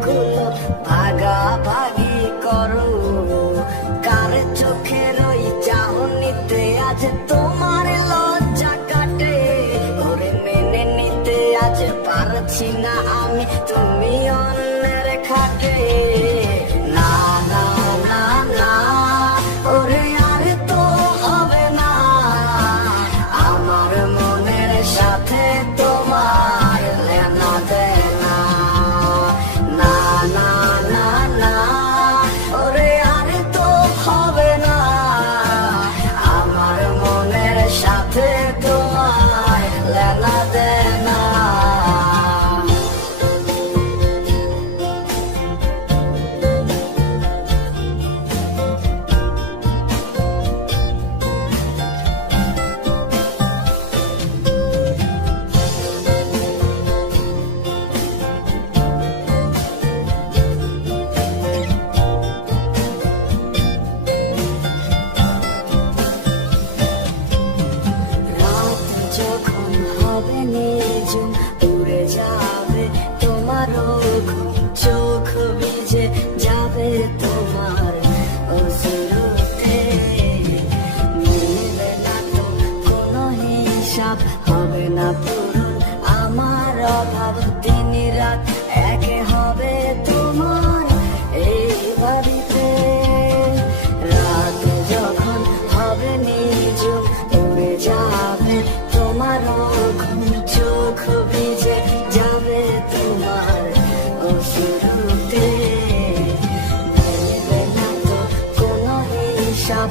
গুলো ভাগা ভাগি চোখের চাহনিতে আজ তো la la হিসাব হবে না পূরণ। আমার অভাব দিন রাত একে হবে তোমার এই বাড়িতে। রাত যখন হবে নিজ পড়ে যাবে তোমার চোখ ভিজে যাবে তোমার অসুরতে কোনো হিসাব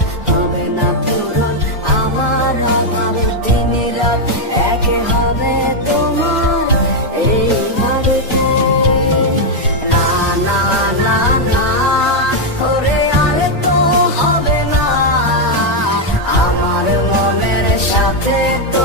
de.